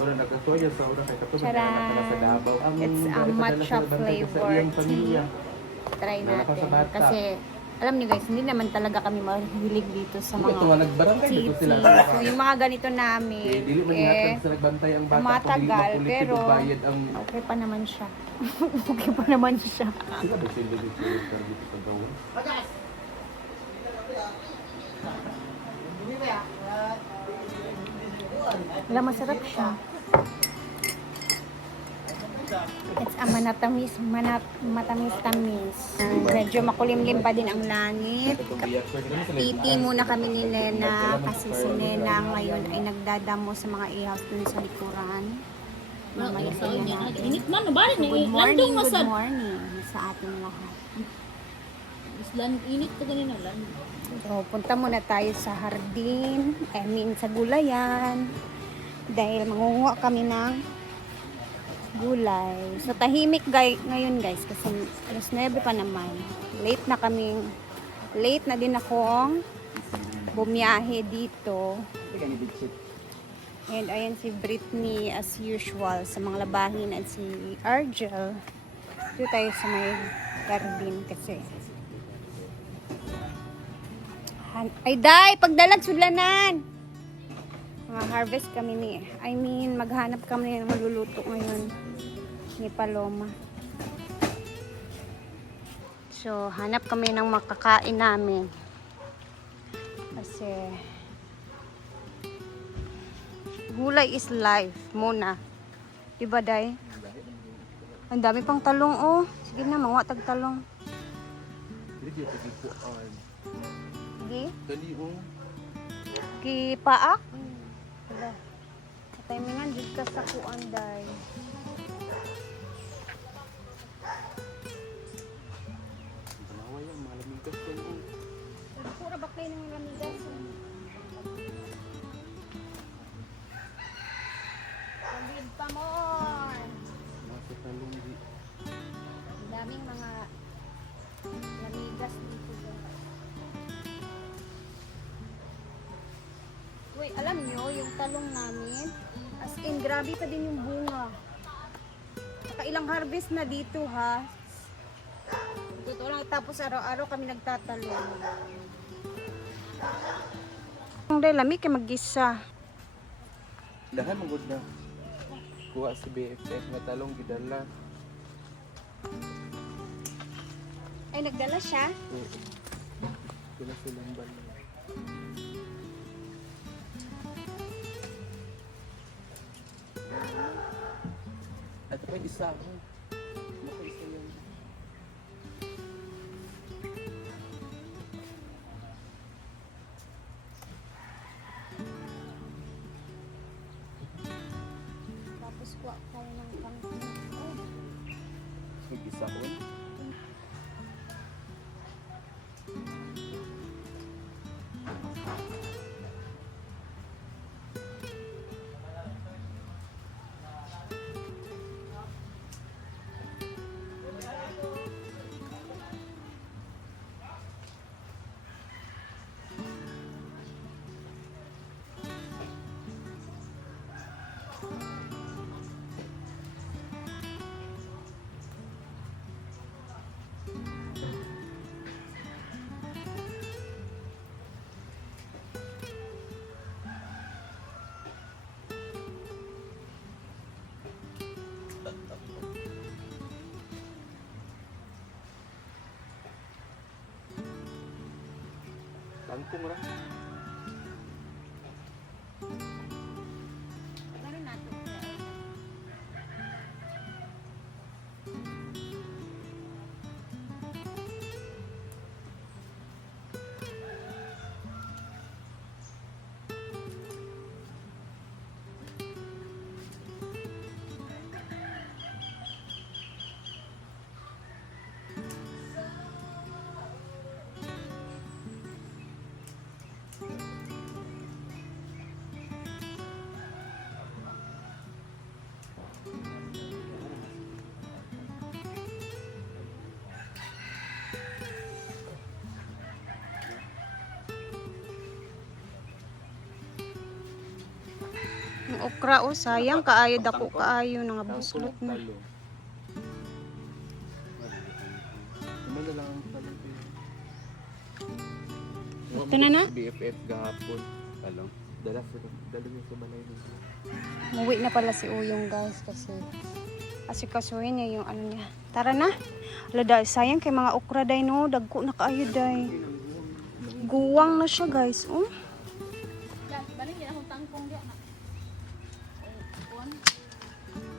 Wala nagkatoya sa una kay tapos Charan! nagkakala sa Davao. It's a matcha flavor tea. Try Wala ka sa natin. bata. Kasi, alam niyo guys, hindi naman talaga kami mahilig dito sa Ito mga nagbarangay tea. dito sila. So, yung mga ganito namin, Eh, dili man yata sa nagbantay ang bata kung dili tumatagal, makulit pero bayad ang okay pa naman siya. Okay pa naman siya. sila ba sila dito sa gawin? Wala, masarap siya. It's a matamis-tamis. Medyo makulimlim pa din ang langit. Titi muna kami ni Nena kasi si Nena ngayon ay nagdadamo sa mga ihaws dun sa likuran. Mamaya sa natin. Init man, balik So, na. Landong masad. good morning sa ating lahat. Init to ganina lang. So, punta muna tayo sa hardin, sa gulayan. Dahil mangunguha kami ng gulay. So, tahimik ngayon guys, kasi alas 9 pa naman. Late na din akong bumiyahe dito. And ayan si Britney as usual sa mga labahin at si Argel. Dito tayo sa may hardin kasi. Ay, day! Pagdalag, sudlanan! Mga harvest kami maghanap kami ng maluluto ngayon ni Paloma. So, hanap kami ng makakain namin. Kasi, gulay is life muna. Diba, day? Ang dami pang talong, oh. Sige na, mga tag talong. Dili dito gipuan. Sige. Dali oh. Kipaak? Wala. Sa timingan, dito ka sa kuan, day. Balaway ang mga lamigas ko oh. Pura ba kayo ng lamigas? Lambid pa more! Nasa talong di. Ang daming mga lamigas dito. Uy, alam nyo, yung talong namin, as in, grabe pa din yung bunga. Saka ilang harvest na dito, ha? Totoo lang, tapos araw-araw kami nagtatalong. Ang dahil lamig kay mag-gisa. Dahan magod na. Kuha si BFF nga talong gidala. Ay, nagdala siya? Sila silang bala. At may isa ako. Maka isa yan. Tapos kuha kayo ng kangkong. May isa ko. Tangkong ra. Ano natin? okra oh, sayang kaayo dako kaayo nga buslot na. Talong. Ano na lang ang talong? Ito na na? BFF gahapon. Talong. Dala niya sa balay nila. Muwi na pala si Uyong guys kasi kasuhin niya yung ano niya. Tara na. Ala dahil sayang kay mga okra day no. Dagko na kaayo day. Guwang na siya guys. Oh. Balik niya akong tangkong diya na.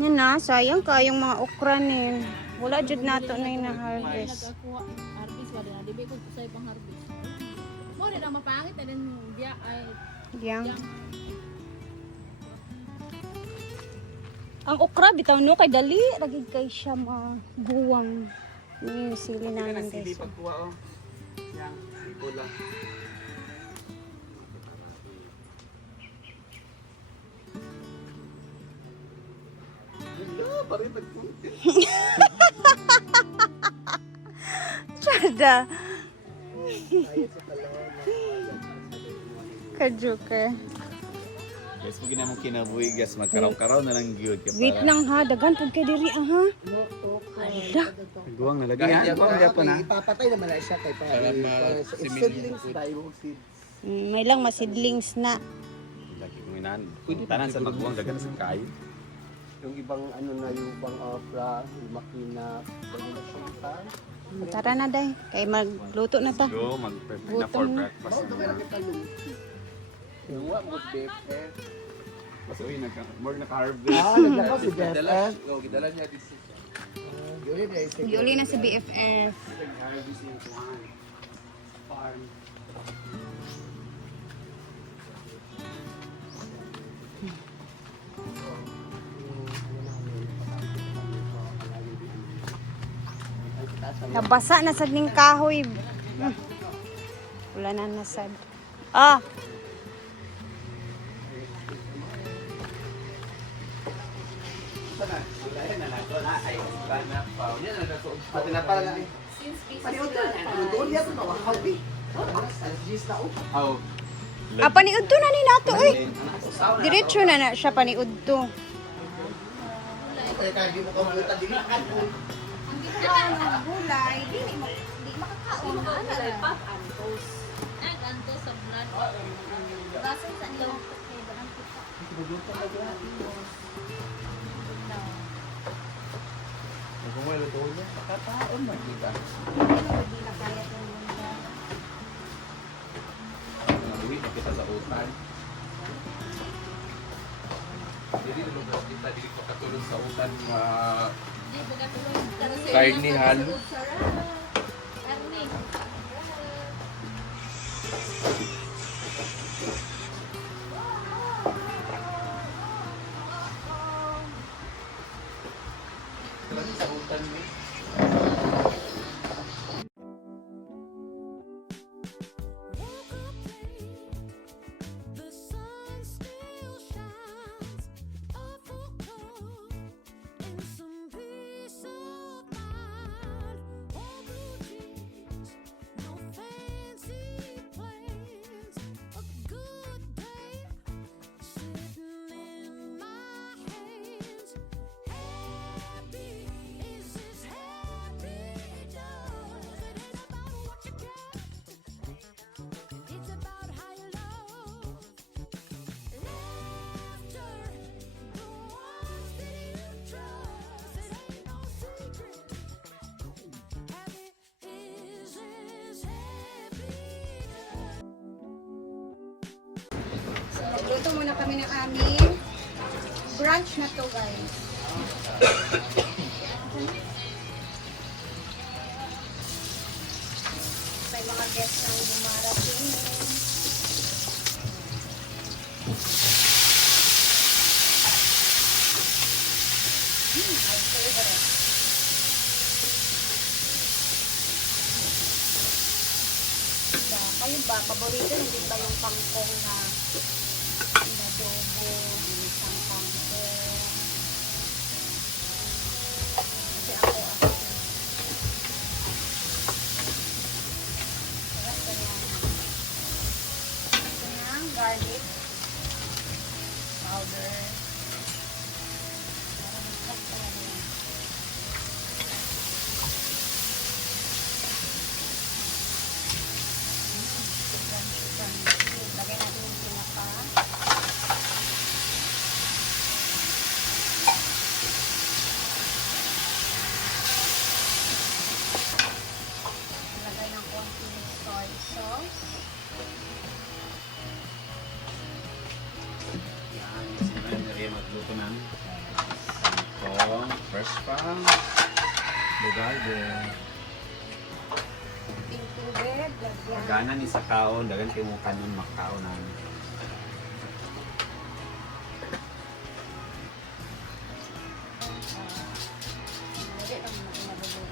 Yan na. Sayang kayong mga okra nin. Wala jud nato na yung na-harvest. Nagkakuha harvest wala na. Dibi ko sa ibang harvest. Mo rin ang mapangit na din diya ay Yang. yang Ang okra bitaw no kay dali ragig kay siya maguwang. Ni sili namin Sili guys. pagkuha oh. Yang pula. Hello, pare pagpunti. Sada. Kajuke. Guys, pag ginamong kinabuhi, guys, magkaraw-karaw na lang gyud kay Wait lang ha, dagan pud kay diri ah ha. Hala. Guwang na lagi. Yan, guwang pa na. Ipapatay naman na siya kay Para seedlings tayo seed. May lang masidlings na. Lagi kong inan. Tanan sa magguwang dagan sa kayo. Yung ibang ano na yung pang okra, yung makina, ganun na siya pa. Tara na day, kay magluto na ta. Go, mag-prepare na for breakfast. Yung wa mo BFF. Kasi uy, more naka-harvest. Naglakaw si Jeff. Dala gidala niya dito. Yun guys. Yuli na si BFF. Nag-harvest yung farm. Nabasa na sad ning kahoy. Wala na nasad. Ah, Pati na pala na eh. Doon yan ito, nakakawin. Aw. paniudto na ni nato oy. Diretso na na siya paniudto. Kaya tayo di mo kamutan din. Gulay, di makakaon. naganto sa blood. Basta sa iyo. Kung wala to niya, pakataon man kita. Uwi kita sa utan. Jadi lugar kita dili pakatulog sa utan Di buka tulong. karnihan. Karni. Lagi sa utan ni. The sun still shines, awful cold, and some peace of mind. All blue jeans, no fancy plans. A good day sitting in my hands. Happy is this happy does. It ain't about what you got. It's about how you love. Laughter, the ones that you trust. It ain't no secret. Happy is this happy does. So, magluto muna kami ng aming brunch na to guys. May mga guests na dumarating. My favorite. Kayo ba, paborito hindi ba yung kangkong na inadobo, ginisang kangkong? Kasi ako, sarap ganyan. Ito na, garlic powder. fish pang lugar din. Ping tubig, lagyan. Gana ni sa kaon, dagan kay mo kanon makaon na. Hindi naman natin nabubog.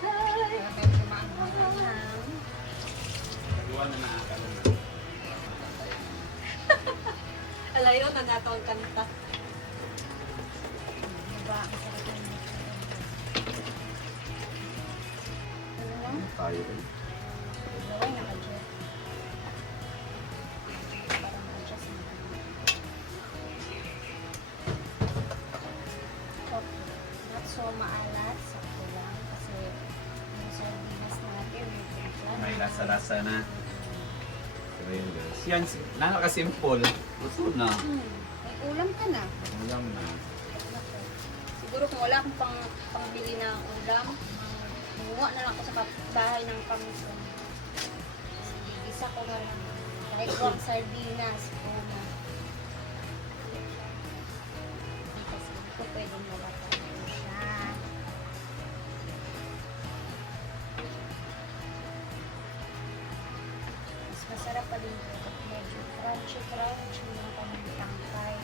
Grabe, kumain na. Duwa na nakakaon. Alayo na nato ang kanta. Diba, ang sarap ng ano lang? Tayo rin. Gawin na ka-jet. Parang adjust na. Okay. Not so maalat. Sakto lang. Kasi yung sardinas natin may timpla. May lasa-lasa na. So yun guys. Yan, nakaka-simple. Gusto na. May ulam ka na. Ulam na. Siguro kung wala akong pangbili ng ulam, kumuha na lang ako sa bahay ng pamison. Isa ko na lang. Kahit huwag sardinas, una. Kasi hindi ko pwedeng malatan siya. Mas masarap pa din ito kapag medyo crunchy yung kanyang tangkay.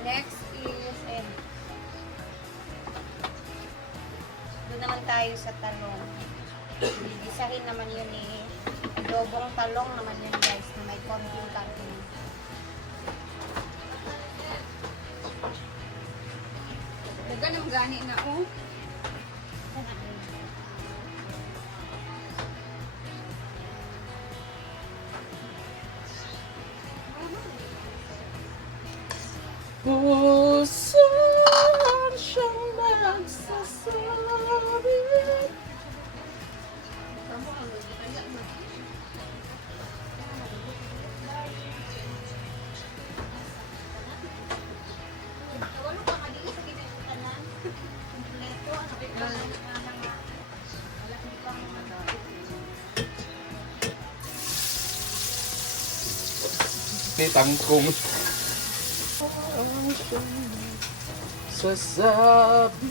Next is, doon naman tayo sa talong. Gigisahin naman yun eh. Adobong talong naman yun guys, na may konting karne. Daga nang gani na oh. Pusan siyang magsasabi. Walo ka kadili sa ginagawa. Kompleto, ano ba ito? Wala hindi pang Tangkong. Sasabi.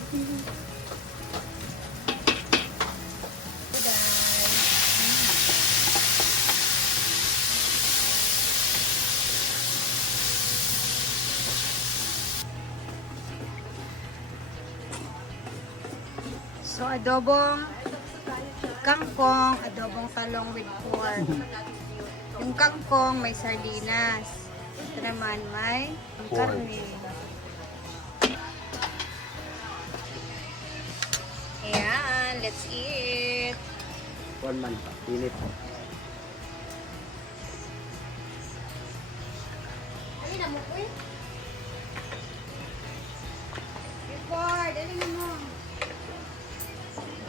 So, adobong kangkong, adobong talong with pork. Yung kangkong may sardinas. Ito naman may karne. Ayan, let's eat. 1 month pa. Pinit. Dali na mo, uy. Record, dali na mo.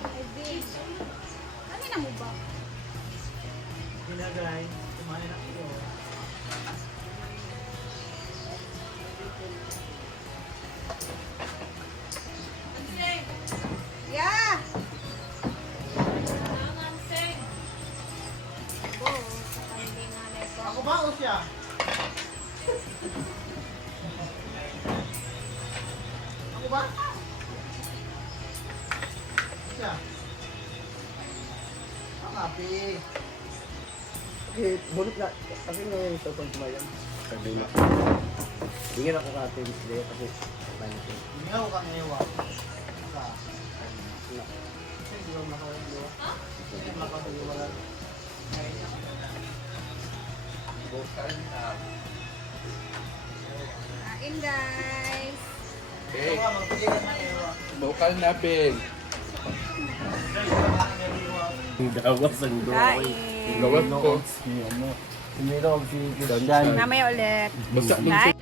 Ay, babe. Dali na mo ba? Yeah! Ako ba o siya? Ako ba? Siya? Ang happy. Okay, bulot na. Kasi nga yung ito pang tumayan. Sabi na. Hindi nga ako ka-atin today kasi paano ko. Gingaw ka ngayon. Sa? Na. Hindi ko makakagawa. Hindi ko makakagawa. Kain, guys. Okay. Ito magpili ka na ngayon. Bukal na, Ben. Gawas ang Kain. Gawas ko. Sinilog si Christian. Mamaya ulit. Basta Bye.